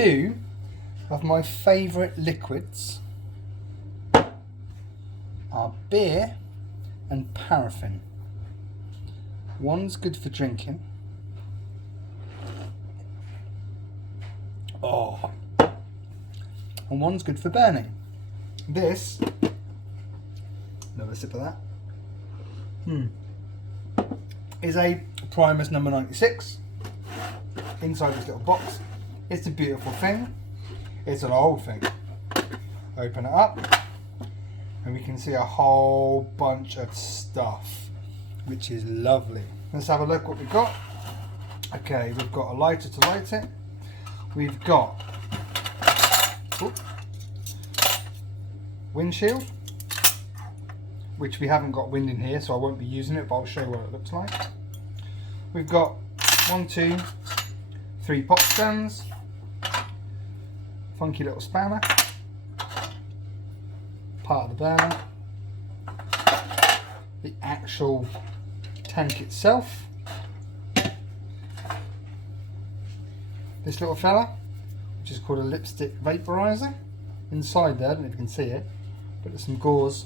two of my favourite liquids are beer and paraffin. One's good for drinking. Oh. And one's good for burning. This, another sip of that, is a Primus No.96 inside this little box. It's a beautiful thing. It's an old thing. Open it up and we can see a whole bunch of stuff, which is lovely. Let's have a look what we've got. Okay, we've got a lighter to light it. We've got windshield, which we haven't got wind in here, so I won't be using it, but I'll show you what it looks like. We've got 1, 2, 3 pop stands, funky little spanner, part of the burner, the actual tank itself, this little fella, which is called a lipstick vaporizer. Inside there, I don't know if you can see it, but there's some gauze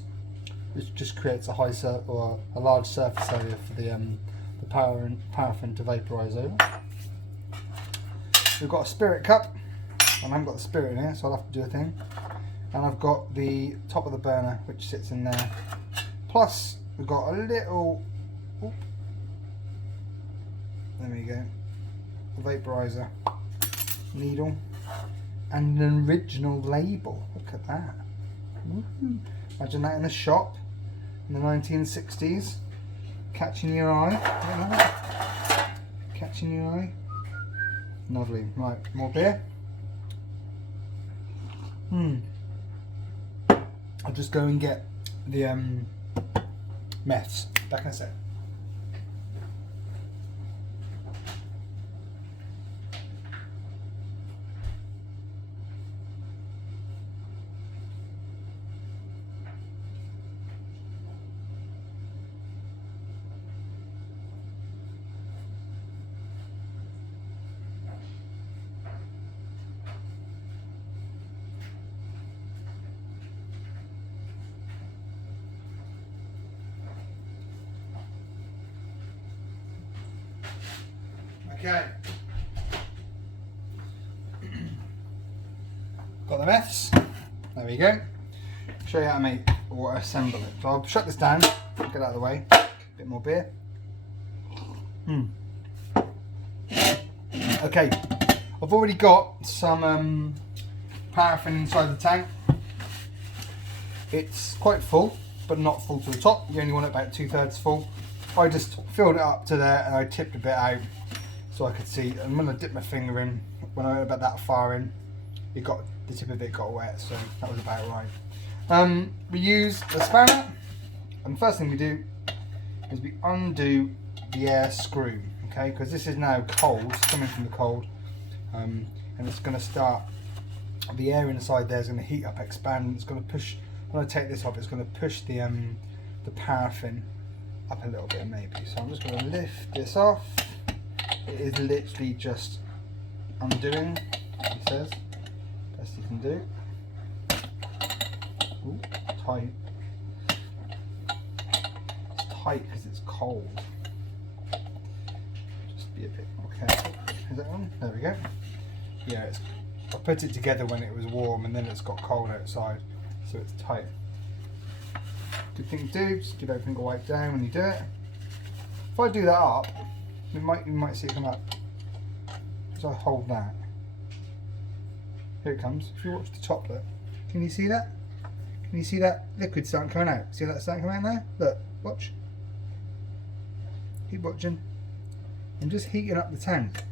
which just creates a high or a large surface area for the paraffin to vaporize over. We've got a spirit cup, and I haven't got the spirit in here, so I'll have to do a thing. And I've got the top of the burner which sits in there. Plus we've got a little, there we go, a vaporizer needle and an original label. Look at that. Woo-hoo. Imagine that in a shop in the 1960s, catching your eye. Look at that. Catching your eye. Lovely. Right, more beer. I'll just go and get the meths. Back in a sec. Okay. Got the meths. There we go. Show you how to make or assemble it. So I'll shut this down, get it out of the way. A bit more beer. Okay. I've already got some paraffin inside the tank. It's quite full, but not full to the top. You only want it about 2/3 full. I just filled it up to there and I tipped a bit out so I could see. And when I dipped my finger in, when I went about that far in, the tip of it got wet, so that was about right. We use a spanner, and the first thing we do is we undo the air screw, okay, because this is now cold, it's coming from the cold, and it's going to start, the air inside there is going to heat up, expand, it's going to push, when I take this off, it's going to push the paraffin up a little bit maybe. So I'm just going to lift this off. It is literally just undoing, he says, best you can do. Ooh, tight. It's tight because it's cold. Just be a bit more careful. Is that one? There we go. Yeah, I put it together when it was warm and then it's got cold outside, so it's tight. Good thing to do, just give everything a wipe down when you do it. If I do that up, you might see it come up. So I hold that. Here it comes. If you watch the top there, can you see that? Can you see that liquid starting coming out? See that starting coming out there? Look, watch. Keep watching. I'm just heating up the tank.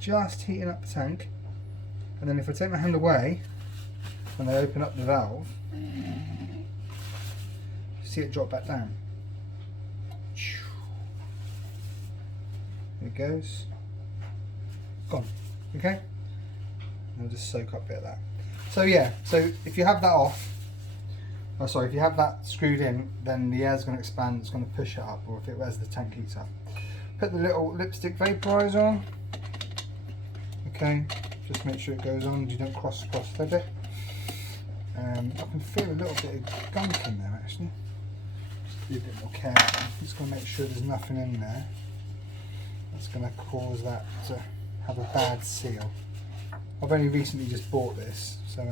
Just heating up the tank. And then if I take my hand away, when I open up the valve, see it drop back down. There it goes. Gone. Okay? And I'll just soak up a bit of that. So yeah, so if you have that off, if you have that screwed in, then the air's going to expand, it's going to push it up, or if it as the tank heats up. Put the little lipstick vaporizer on. Okay, Just make sure it goes on, you don't cross thread it. I can feel a little bit of gunk in there actually. Just be a bit more careful. I'm just going to make sure there's nothing in there that's going to cause that to have a bad seal. I've only recently just bought this, so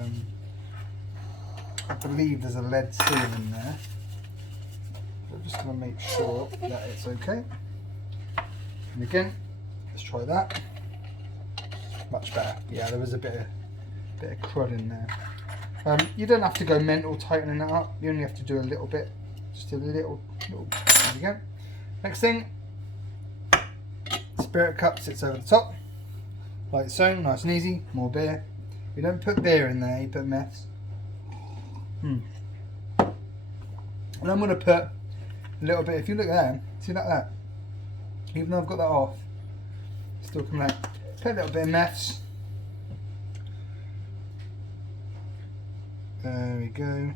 I believe there's a lead seal in there. I'm just going to make sure that it's okay. And again, let's try that. Much better. Yeah, there was a bit of crud in there. You don't have to go mental tightening that up. You only have to do a little bit. Just a little. There we go. Next thing, spirit cup sits over the top, like so, nice and easy. More beer. You don't put beer in there. You put meths. And I'm going to put a little bit. If you look there, see that? Even though I've got that off, it's still coming out. Put a little bit of meths. There we go.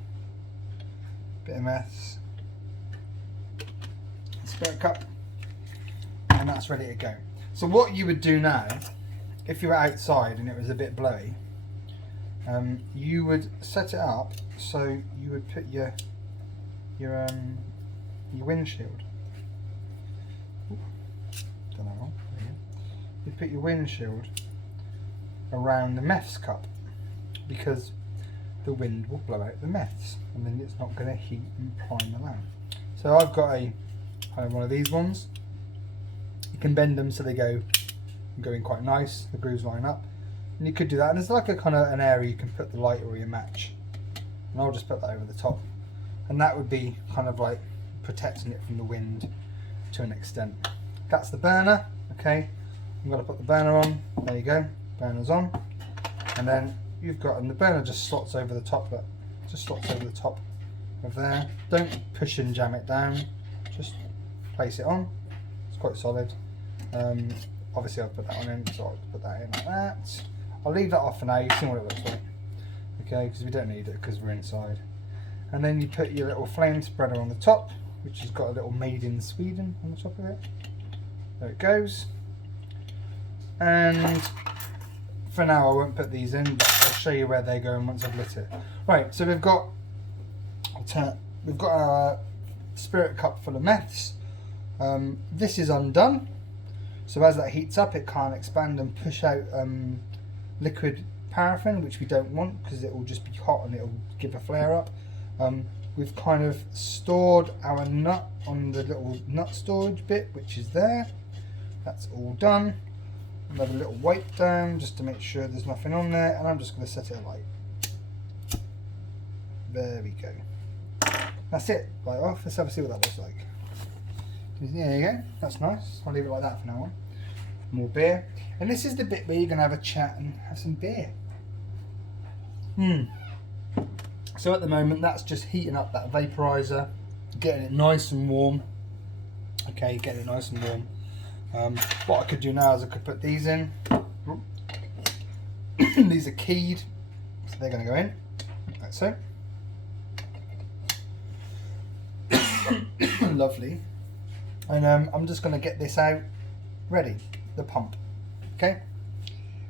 Bit of meths. Spirit cup. And that's ready to go. So what you would do now, if you were outside and it was a bit blowy, you would set it up so you would put your windshield. Done that wrong. You put your windshield around the meths cup, because the wind will blow out the meths and then it's not going to heat and prime the lamp. So I've got one of these ones. You can bend them so they go in quite nice, the grooves line up, and you could do that, and there's like a kind of an area you can put the light or your match, and I'll just put that over the top, and that would be kind of like protecting it from the wind to an extent. That's the burner. Okay, I'm going to put the burner on. There you go, burner's on, and then you've got, and the burner just slots over the top, but just slots over the top of there. Don't push and jam it down, just place it on. It's quite solid. Obviously I'll put that one in, so I'll put that in like that. I'll leave that off for now. You've seen what it looks like, okay, because we don't need it because we're inside. And then you put your little flame spreader on the top, which has got a little made in Sweden on the top of it. There it goes. And for now I won't put these in, but I'll show you where they're going once I've lit it. Right, so we've got our spirit cup full of meths. This is undone, so as that heats up it can't expand and push out liquid paraffin, which we don't want because it will just be hot and it will give a flare up. We've kind of stored our nut on the little nut storage bit, which is there. That's all done. Another little wipe down just to make sure there's nothing on there, and I'm just going to set it alight. There we go. That's it. Light off. Let's have a see what that looks like. There you go. That's nice. I'll leave it like that for now on. More beer. And this is the bit where you're going to have a chat and have some beer. So at the moment that's just heating up that vaporizer, getting it nice and warm. Okay, getting it nice and warm. What I could do now is I could put these in. These are keyed, so they're going to go in, like so. Lovely. And I'm just going to get this out, ready, the pump. Okay,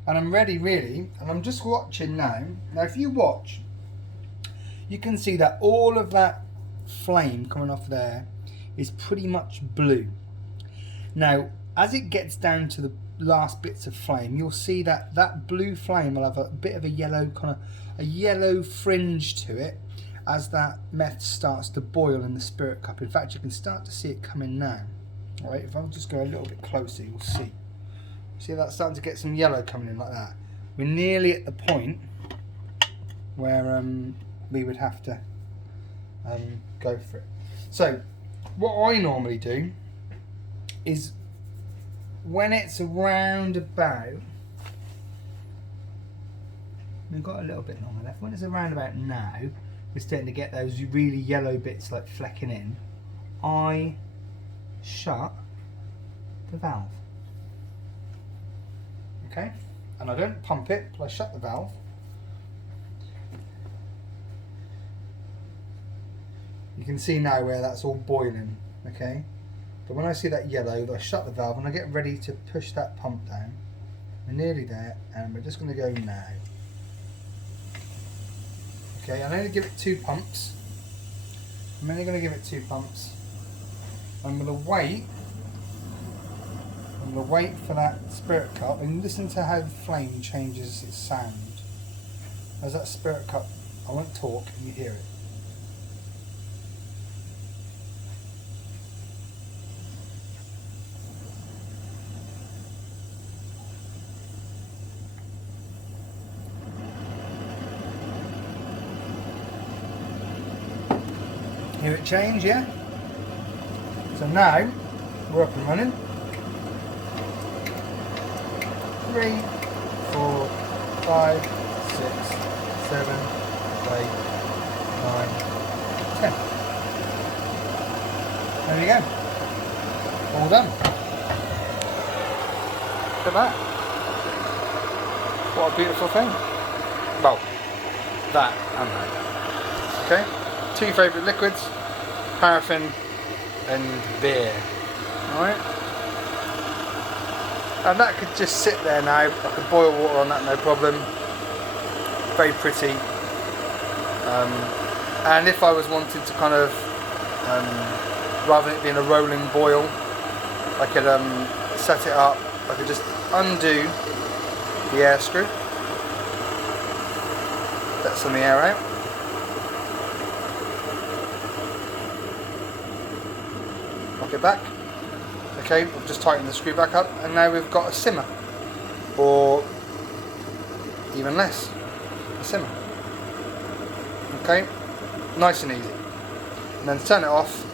and I'm ready really, and I'm just watching now. Now if you watch, you can see that all of that flame coming off there is pretty much blue. Now as it gets down to the last bits of flame, you'll see that that blue flame will have a bit of a yellow, kind of a yellow fringe to it as that meth starts to boil in the spirit cup. In fact, you can start to see it coming now. All right, if I'll just go a little bit closer, you'll see. See that's starting to get some yellow coming in like that. We're nearly at the point where we would have to go for it. So what I normally do is, when it's around about, we've got a little bit longer left, when it's around about now, we're starting to get those really yellow bits like flecking in, I shut the valve. Okay, and I don't pump it, but I shut the valve. You can see now where that's all boiling, okay? But when I see that yellow, I shut the valve and I get ready to push that pump down. We're nearly there, and we're just going to go now. Okay, I'm only give it 2 pumps. I'm only going to give it 2 pumps. I'm going to wait. I'm going to wait for that spirit cup and listen to how the flame changes its sound. As that spirit cup, I won't talk, and you hear it. Hear it change, yeah? So now, we're up and running. 3, 4, 5, 6, 7, 8, 9, 10. There we go. All done. Look at that. What a beautiful thing. Well, that and that. Okay? 2 favourite liquids, paraffin and beer. Alright? And that could just sit there now. I could boil water on that, no problem. Very pretty. And if I was wanted to kind of, rather than it being a rolling boil, I could set it up. I could just undo the air screw. Let some of the air out. Lock it back. Okay, we'll just tighten the screw back up, and now we've got a simmer, or even less, a simmer. Okay, nice and easy. And then to turn it off,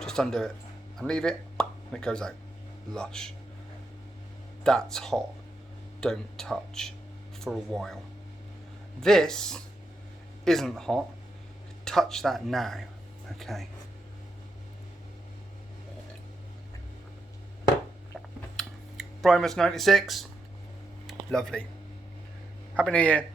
just undo it and leave it, and it goes out. Lush. That's hot. Don't touch for a while. This isn't hot. Touch that now. Okay. Primus 96. Lovely. Happy New Year.